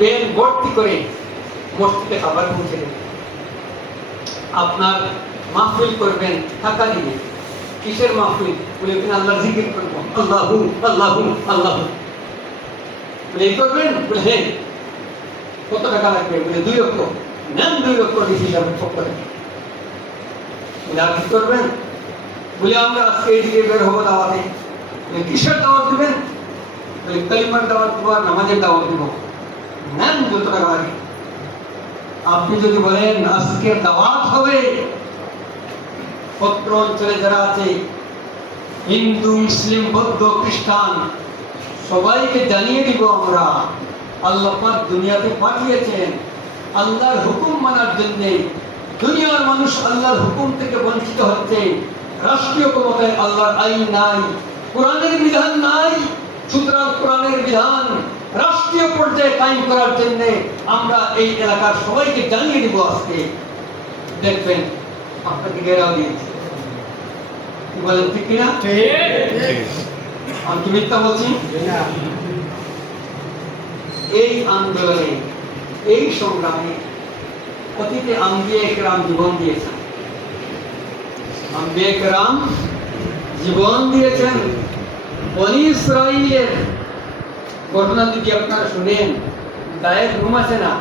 Bell ভর্তি করে মসজিদে খাবার পৌঁছে দেবেন। আপনার মাহফিল করবেন, টাকা দিবে। কিসের মাহফিল? বলে আল্লাহ জিকির করবো, আল্লাহু আল্লাহু আল্লাহু। বলে এই করবেন? বলে হ্যাঁ। কত টাকা লাগবে? বলে 2 লক্ষ। নেন 2 লক্ষ দিচ্ছি হিসাবে পক্ষ থেকে। বলে আর কি করবেন? বলে আমরা আজকে এইদিকে বের হবো দাওয়াতে। বলে কিসের দাওয়াত দিবেন? বলে কালিমার দাওয়াত দেবো আর নামাজের দাওয়াত দেবো। নেন যত টাকা লাগে। আপনি যদি বলেন আজকে দাওয়াত হবে, পত্র অঞ্চলে যারা আছে হিন্দু, মুসলিম, বৌদ্ধ, খ্রিস্টান সবাইকে জানিয়ে দিব আমরা আল্লাহ পাক দুনিয়াতে পাঠিয়েছেন আল্লাহর হুকুম মানার জন্য। দুনিয়ার মানুষ আল্লাহর হুকুম থেকে বঞ্চিত হচ্ছে। রাষ্ট্রীয় ক্ষমতায় আল্লাহর আইন নাই, কোরআনের বিধান নাই। সুতরাং কোরআনের বিধান রাষ্ট্রীয় পর্যায়ে কায়েম করার জন্য আমরা এই এলাকার সবাইকে জানিয়ে দিব। আজকে দেখবেন আপনাকে ঘেরাও দিয়েছে। কি বলেন ঠিক কিনা? আমি কি মিথ্যা বলছি? এই আন্দোলনে, এই সংগ্রামে অতীতে আম্বিয়া কেরাম জীবন দিয়েছেন। আম্বিয়া কেরাম জীবন দিয়েছেন। বনি ইসরাইলের ঘটনা যদি আপনারা শুনেন, গায়ের রুম আছে না,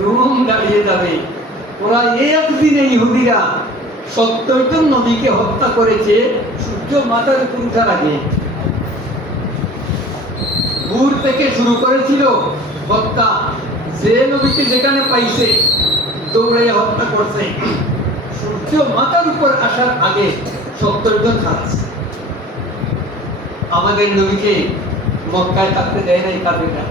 রুম দাঁড়িয়ে যাবে। ওরা একদিনে ইহুদিরা 70 জন নবীকে হত্যা করেছে সূর্য মাথার উপর উঠার আগে। দূর থেকে শুরু করেছিল হত্যা, যে নবীকে যেখানে পাইছে দৌড়ে হত্যা করছে। সূর্য মাথার উপর আসার আগে 70 জন খাচ্ছে। আমাদের নবীকে মক্কায় থাকতে দেয় নাই কাফিররা।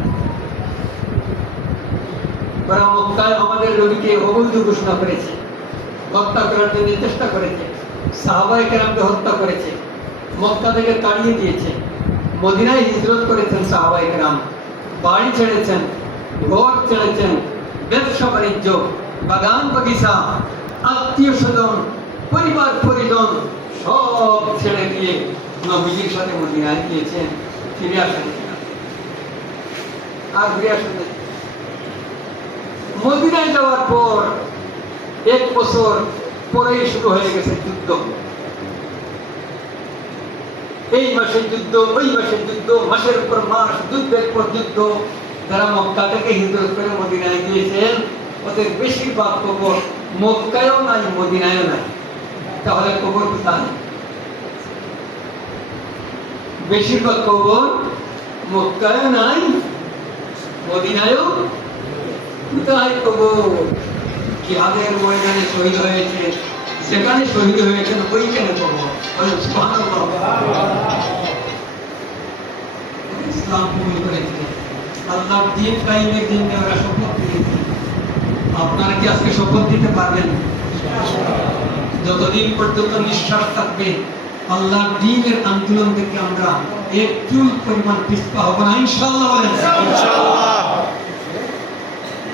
ওরা মক্কায় আমাদের নবীকে অবৈধ ঘোষণা করেছে, হত্যা করার জন্য চেষ্টা করেছে, সাহাবায়ে কেরামকে হত্যা করেছে, মক্কা থেকে তাড়িয়ে দিয়েছে। মদিনায় হিজরত করেছেন সাহাবায়ে কেরাম, বাড়ি ছেড়েছেন, ঘর ছেড়েছেন, ব্যবসা বাণিজ্য, বাগান বাগিচা, আত্মীয় স্বজন, পরিবার পরিজন সব ছেড়ে দিয়ে নবীজির সাথে মদিনায় গিয়েছেন। ফিরে আসেন আর ফিরে আসেন। মদিনায় যাওয়ার পর 1 বছর পরেই শুরু হয়ে গেছে যুদ্ধ। এই মাসে যুদ্ধ, ওই মাসে যুদ্ধ, মাসের পর মাস, যুদ্ধের পর যুদ্ধ। যারা মক্কা থেকে হিজরত করে মদিনায় গিয়েছেন ওদের বেশিরভাগ কবর মক্কায়ও নাই, মদিনায়ও নাই। তাহলে কবর কোথায়? বেশিরভাগ কবর মক্কায়ও নাই, মদিনায়ও কোথায় কবর? জিহাদের ময়দানে শহীদ হয়েছে, সেখানে শহীদ হয়েছেন, ওইখানে কবর। ইসলাম কবুল করেছে, আল্লাহর দ্বীন কায়েমের জন্য ওরা শপথ নিয়েছে। আপনারা কি আজকে শপথ দিতে পারবেন? যতদিন পর্যন্ত নিঃশ্বাস থাকবে আল্লাহর দ্বীনের আন্দোলন থেকে আমরা একটু পরিমাণ পিছপা হব না, ইনশাআল্লাহ বলেন। ইনশাআল্লাহ।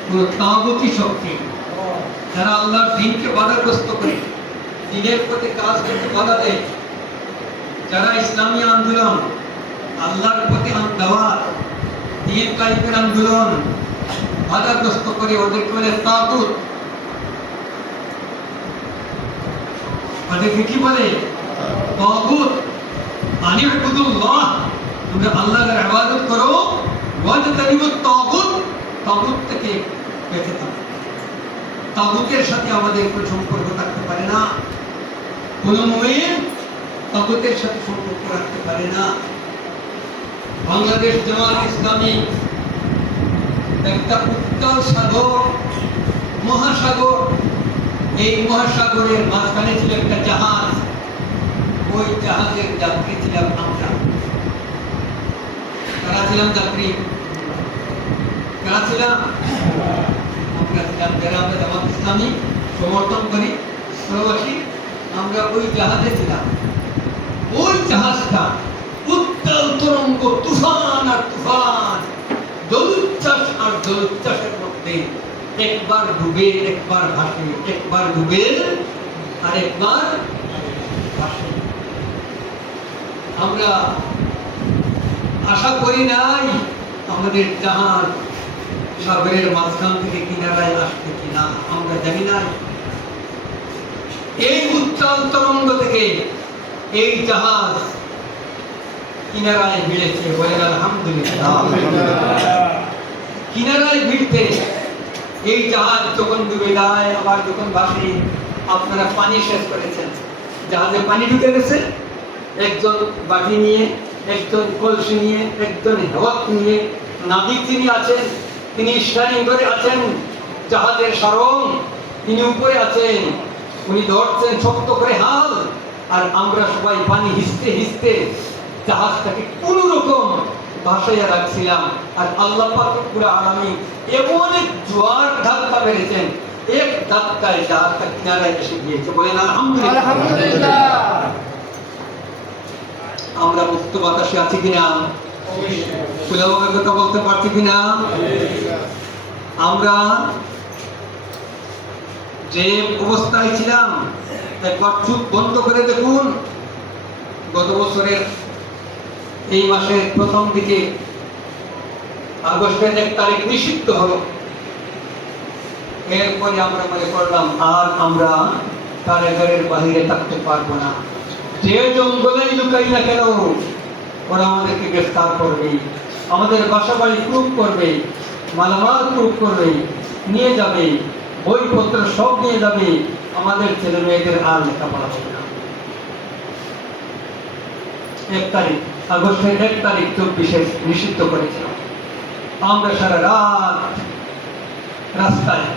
পুরো তাগুতি শক্তি যারা আল্লাহর দ্বীনকে বাধাগ্রস্ত করে, দ্বীনের প্রতি কাজ করতে বাধা দেয়, যারা ইসলামী আন্দোলন, আল্লাহর প্রতি দাওয়াত, দ্বীন কায়েমের আন্দোলন বাধাগ্রস্ত করে, ওদেরকে বলে তাগুত। ওদেরকে কি বলে? তাগুত। আনিবুদুল্লাহ, তোমরা আল্লাহর ইবাদত করো, ওয়াজতানিবুত তাগুত, তাগুত থেকে বেঁচে থাকো। তাগুতের সাথে আমাদের কোনো সম্পর্ক থাকতে পারে না। কোনো মুমিন তাগুতের সাথে সম্পর্ক রাখতে পারে না। বাংলাদেশ জামাত ইসলামী একটা উত্তাল সাগর, মহাসাগর। এই মহাসাগরের মাঝখানে ছিল একটা জাহাজ, ওই জাহাজের যাত্রী ছিলাম আমরা। কারা ছিলাম যাত্রী? কারা ছিলাম? আমরা ছিলাম যারা আমরা জামাত ইসলামী সমর্থন করি, প্রবাসী। আমরা ওই জাহাজে ছিলাম। ওই জাহাজটা উত্তাল তরঙ্গ, তুফান আর তুফান, জলোচ্ছ্বাস আর জলোচ্ছ্বাসের মধ্যে একবার ডুবে একবার ভাসে, একবার ডুবে আর একবার ভাসে। আমরা আশা করি নাই আমাদের জাহাজ সাগরের মাঝখান থেকে কিনারায় আসছে কিনা আমরা জানি না। এই উত্তাল তরঙ্গ থেকে এই জাহাজ কিনারায় ভিড়েছে, বলেন আলহামদুলিল্লাহ। কিনারায় ভিড়তে এই জাহাজ যখন ডুবে যায়, আবার যখন ভাসে, আপনারা পানি শেষ করেছেন, জাহাজে পানি ঢুকে গেছে, একজন বাটি নিয়ে, একজন কলসি নিয়ে, একজন হেওয়াত নিয়ে, নাবিক যিনি আছেন তিনি স্টারিং করে আছেন, জাহাজের সারং তিনি উপরে আছেন, উনি ধরছেন শক্ত করে হাল, আর আমরা সবাই পানি হিসতে হিসতে জাহাজটাকে কোন রকম ভাসাইয়া রাখছিলাম। আর আল্লাহ পাক রব্বুল আলামিন এমন এক জোয়ার ধাক্কা মেরেছেন, এক ধাক্কায় জাহাজটা কিনারায় এসে গিয়েছে, বলেন আলহামদুলিল্লাহ। আমরা মুক্ত বাতাসে আছি কিনা, খোলাভাবে কথা বলতে পারছি কিনা? আমরা যে অবস্থায় ছিলাম একবার চোখ বন্ধ করে দেখুন। গত বছরের এই মাসের প্রথম দিকে আগস্টের 1 তারিখ নিষিদ্ধ হলো, এরপরে আমরা মনে করলাম আর আমরা কারাগারের বাহিরে থাকতে পারবো না, যে জঙ্গলেই লুকাই না কেন ওরা আমাদেরকে গ্রেফতার করবে, আমাদের বাসা বাড়ি প্রুফ করবে, মালামাল প্রুফ করবে, নিয়ে যাবে, বইপত্র সব নিয়ে যাবে, আমাদের ছেলে মেয়েদের আর লেখাপড়া হবে না। 1 তারিখ, আগস্টের 1 তারিখ 24 নিষিদ্ধ করেছিল। আমরা সারা রাত রাস্তায়